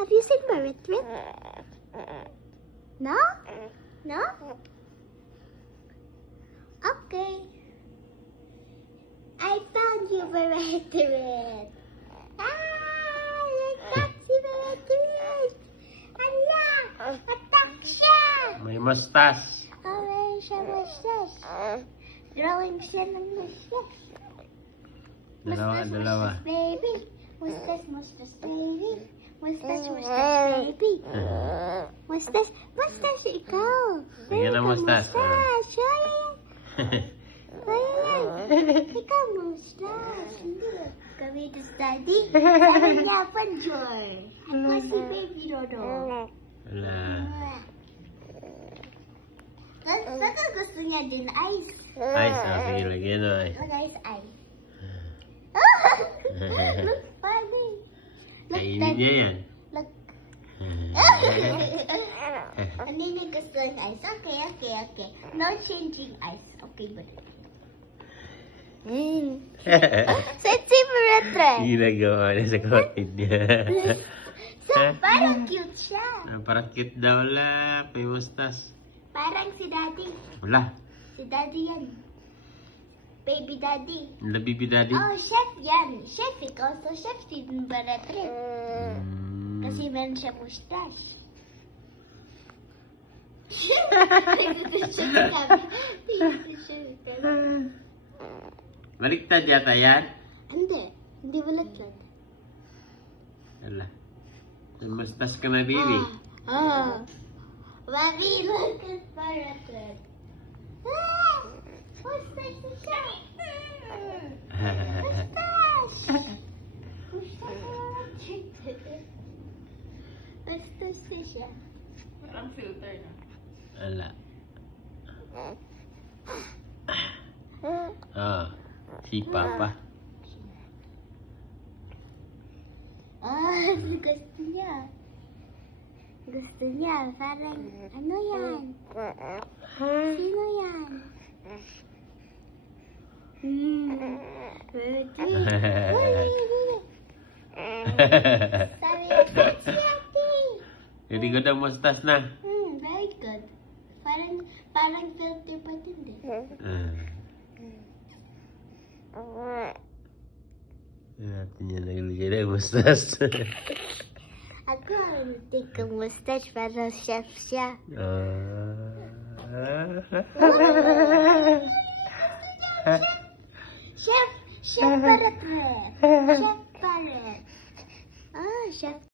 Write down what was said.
Have you seen Barrett Rip? No? No? Okay. I found you, Barrett Rip. I got you, Barrett Rip. Allah! Attack siya! May mustas. Okay, siya mustas. Drawing siya ng mustas. Dalawa. Baby. Mustas, baby. Mustas, baby. Mustas, ikaw. Bigyan ng mustas. Ikaw, mustas. Kami to study. Ano niya, Panjor? Ako si Baby Dodo. Wala. Saka gusto niya din ice. Ice. Sige, lagyan o ice. Ice. Look funny. Kainin niya yan. Look. Ano niya gusto ng ice? Okay. No changing ice. Okay, but... Saan si Maretre? Ginagawa niya sa kapatid niya. Parang cute siya. Parang cute daw lang. May mustas. Parang si Daddy. Wala. Si Daddy yan. Baby Daddy. Baby daddy. Oh, chef yan. Chef ikaw. So, chef si Maretre. Kasi meron siya mustache. Baliktad yata yan? Hindi baliktad. Wala. May mustas ka na, baby. Baby, look at Maretre. Mustache siya. Mustache siya. Parang filter na. Wala. Si Papa. Gusto niya. Gusto niya. Parang, ano yan? Sino yan? Sabi niya, that's Yati. Hindi ko daw mustas na. Very good. Parang filter pa din din. Natin niya naglagay na yung mustas. Ako ang take ang mustache para chef siya. Chef Barrett. Chef Barrett. Chef